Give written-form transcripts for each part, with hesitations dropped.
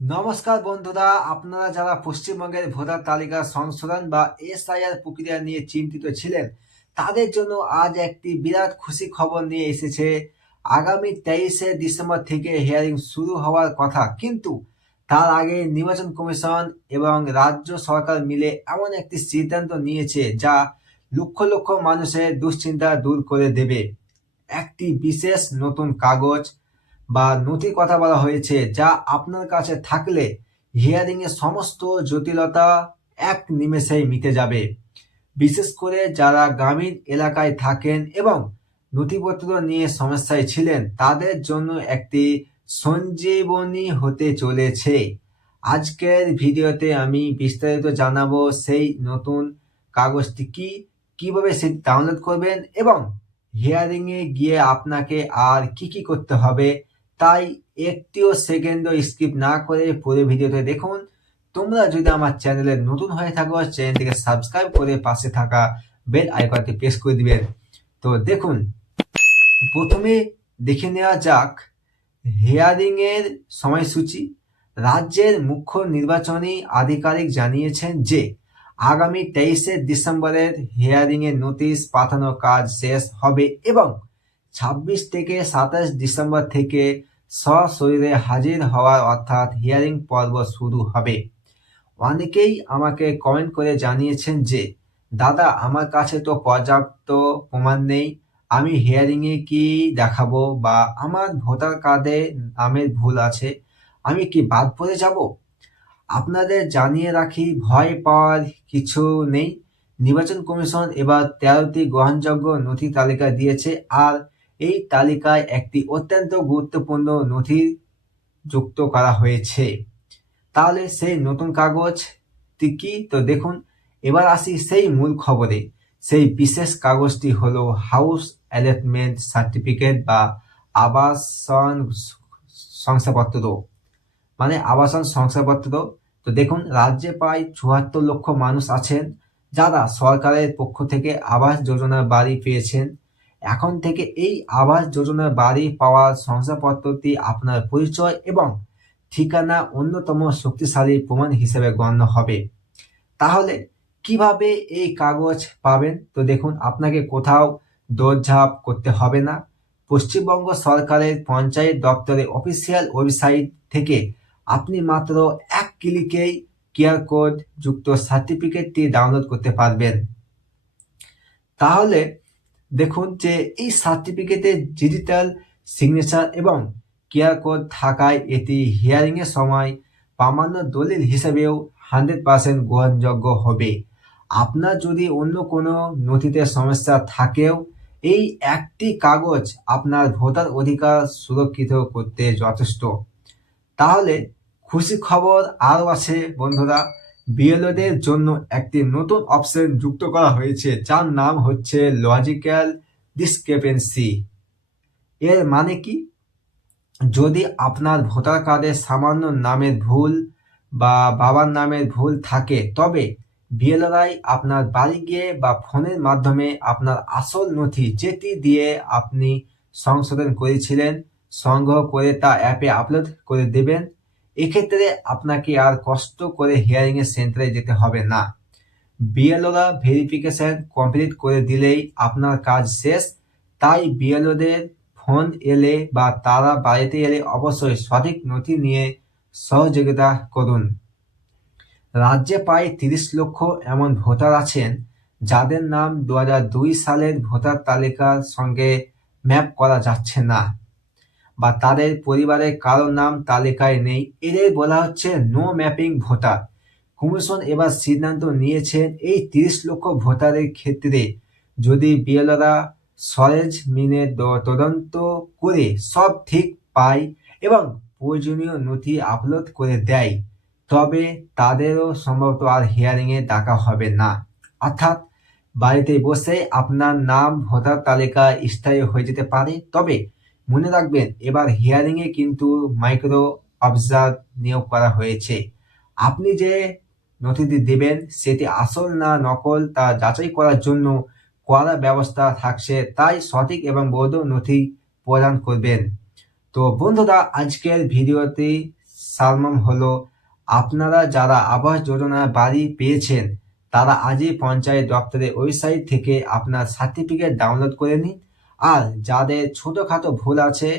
নমস্কার বন্ধুরা, আপনারা যারা পশ্চিমবঙ্গের ভোটার তালিকা সংশোধন বা এসআইআর প্রক্রিয়া নিয়ে চিন্তিত ছিলেন, তাদের জন্য আজ একটি বিরাট খুশি খবর নিয়ে এসেছে। আগামী 23শে ডিসেম্বর থেকে হিয়ারিং শুরু হওয়ার কথা, কিন্তু তার আগে নির্বাচন কমিশন এবং রাজ্য সরকার মিলে এমন একটি সিদ্ধান্ত নিয়েছে যা লক্ষ লক্ষ মানুষের দুশ্চিন্তা দূর করে দেবে। একটি বিশেষ নতুন কাগজ বা নথির কথা বলা হয়েছে, যা আপনার কাছে থাকলে হিয়ারিং এর সমস্ত জটিলতা এক নিমেষেই মিটে যাবে। বিশেষ করে যারা গ্রামীণ এলাকায় থাকেন এবং নথিপত্র নিয়ে সমস্যায় ছিলেন, তাদের জন্য একটি সঞ্জীবনী হতে চলেছে। আজকের ভিডিওতে আমি বিস্তারিত জানাবো সেই নতুন কাগজটি কি, কিভাবে সেটি ডাউনলোড করবেন এবং হিয়ারিং এ গিয়ে আপনাকে আর কি কি করতে হবে। তাই একটিও সেকেন্ডও স্কিপ না করে পুরো ভিডিওতে দেখুন। তোমরা যদি আমার চ্যানেলে নতুন হয়ে থাকো, চ্যানেলটিকে সাবস্ক্রাইব করে পাশে থাকা বেল আইকনটি প্রেস করে দিবেন। তো দেখুন, প্রথমে দেখে নেওয়া যাক হিয়ারিং এর সময়সূচি। রাজ্যের মুখ্য নির্বাচনী আধিকারিক জানিয়েছেন যে আগামী 23শে ডিসেম্বরের হিয়ারিং এর নোটিশ পাঠানোর কাজ শেষ হবে এবং 26 থেকে 27 ডিসেম্বর থেকে সশরীরে হাজির হওয়ার অর্থাৎ হিয়ারিং পর্ব শুরু হবে। অনেকেই আমাকে কমেন্ট করে জানিয়েছেন যে দাদা, আমার কাছে তো পর্যাপ্ত প্রমাণ নেই, আমি হিয়ারিং এ কি দেখাবো, বা আমার ভোটার কার্ডে নামের ভুল আছে, আমি কি বাদ পড়ে যাব? আপনাদের জানিয়ে রাখি, ভয় পাওয়ার কিছু নেই। নির্বাচন কমিশন এবার 13টি গ্রহণযোগ্য নথি তালিকা দিয়েছে, আর এই তালিকায় একটি অত্যন্ত গুরুত্বপূর্ণ নথি যুক্ত করা হয়েছে। তাহলে সেই নতুন কাগজটি কি? তো দেখুন, এবার আসি সেই মূল খবরে। সেই বিশেষ কাগজটি হলো হাউস অ্যালটমেন্ট সার্টিফিকেট বা আবাসন শংসাপত্র, মানে আবাসন শংসাপত্র। তো দেখুন, রাজ্যে প্রায় ৭৪ লক্ষ মানুষ আছেন যারা সরকারের পক্ষ থেকে আবাস যোজনার বাড়ি পেয়েছেন। এখন থেকে এই আবাস যোজনার বাড়ি পাওয়ার শংসাপত্রটি আপনার পরিচয় এবং ঠিকানা অন্যতম শক্তিশালী প্রমাণ হিসেবে গণ্য হবে। তাহলে কিভাবে এই কাগজ পাবেন? তো দেখুন, আপনাকে কোথাও দৌড়ঝাঁপ করতে হবে না। পশ্চিমবঙ্গ সরকারের পঞ্চায়েত দপ্তরের অফিসিয়াল ওয়েবসাইট থেকে আপনি মাত্র এক ক্লিকেই কিউআর কোড যুক্ত সার্টিফিকেটটি ডাউনলোড করতে পারবেন। তাহলে দেখুন যে এই সার্টিফিকেটের ডিজিটাল সিগনেচার এবং কিউআর কোড থাকায় এটি হিয়ারিং এর সময় প্রামাণ্য দলিল হিসেবেও 100% গ্রহণযোগ্য হবে। আপনার যদি অন্য কোনো নথিতে সমস্যা থাকেও, এই একটি কাগজ আপনার ভোটার অধিকার সুরক্ষিত করতে যথেষ্ট। তাহলে খুশি খবর আরও আছে বন্ধুরা। বিএলওদের জন্য একটি নতুন অপশন যুক্ত করা হয়েছে, যার নাম হচ্ছে লজিক্যাল ডিসক্রিপেন্সি। এর মানে কি? যদি আপনার ভোটার কার্ডে সামান্য নামের ভুল বা বাবার নামের ভুল থাকে, তবে বিএলওরাই আপনার বাড়ি গিয়ে বা ফোনের মাধ্যমে আপনার আসল নথি, যেটি দিয়ে আপনি সংশোধন করেছিলেন, সংগ্রহ করে তা অ্যাপে আপলোড করে দেবেন। এক্ষেত্রে আপনাকে আর কষ্ট করে হিয়ারিং এর সেন্টারে যেতে হবে না। বিএলওরা ভেরিফিকেশন কমপ্লিট করে দিলেই আপনার কাজ শেষ। তাই বিএলওদের ফোন এলে বা তারা বাড়িতে এলে অবশ্যই সঠিক নথি নিয়ে সহযোগিতা করুন। রাজ্যে প্রায় 30 লক্ষ এমন ভোটার আছেন যাদের নাম 2002 সালের ভোটার তালিকার সঙ্গে ম্যাপ করা যাচ্ছে না, বা তাদের পরিবারের কারো নাম তালিকায় নেই। এদের বলা হচ্ছে নো ম্যাপিং ভোটার। কমিশন এবার সিদ্ধান্ত নিয়েছেন এই 30 লক্ষ ভোটারের ক্ষেত্রে যদি বিএলওরা সরেজমিনে তদন্ত করে সব ঠিক পায় এবং প্রয়োজনীয় নথি আপলোড করে দেয়, তবে তাদেরও সম্ভবত আর হিয়ারিং এ ডাকা হবে না। অর্থাৎ বাড়িতে বসে আপনার নাম ভোটার তালিকায় স্থায়ী হয়ে যেতে পারে। তবে মনে রাখবেন, এবার হিয়ারিং এ কিন্তু মাইক্রো অবজার্ভ নিয়োগ করা হয়েছে। আপনি যে নথিটি দেবেন সেটি আসল না নকল তা যাচাই করার জন্য কড়া ব্যবস্থা থাকছে, তাই সঠিক এবং বৈধ নথি প্রদান করবেন। তো বন্ধুরা, আজকের ভিডিওটি সারমর্ম হলো, আপনারা যারা আবাস যোজনায় বাড়ি পেয়েছেন তারা আজই পঞ্চায়েত দপ্তরের ওয়েবসাইট থেকে আপনার সার্টিফিকেট ডাউনলোড করে নিন। আর যাদের ছোটখাটো ভুল আছে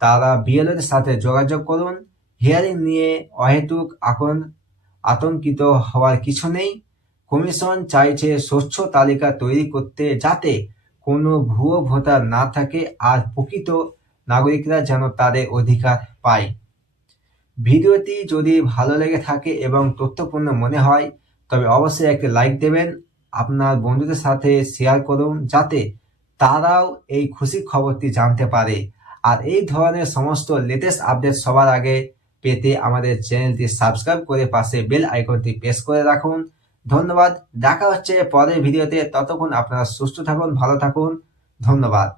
তারা বিএলওর সাথে যোগাযোগ করুন। হিয়ারিং নিয়ে অহেতুক আতঙ্কিত হওয়ার কিছু নেই। কমিশন চাইছে স্বচ্ছ তালিকা তৈরি করতে, যাতে কোনো ভুয়ো ভোটার না থাকে আর প্রকৃত নাগরিকরা যেন তাদের অধিকার পায়। ভিডিওটি যদি ভালো লেগে থাকে এবং তথ্যপূর্ণ মনে হয় তবে অবশ্যই একটি লাইক দেবেন। আপনার বন্ধুদের সাথে শেয়ার করুন যাতে তারাও এই খুশি খবরটি জানতে পারে। আর এই ধরনের সমস্ত লেটেস্ট আপডেট সবার আগে পেতে আমাদের চ্যানেলটি সাবস্ক্রাইব করে পাশে বেল আইকনটি প্রেস করে রাখুন। ধন্যবাদ। দেখা হচ্ছে পরের ভিডিওতে। ততক্ষণ আপনারা সুস্থ থাকুন, ভালো থাকুন। ধন্যবাদ।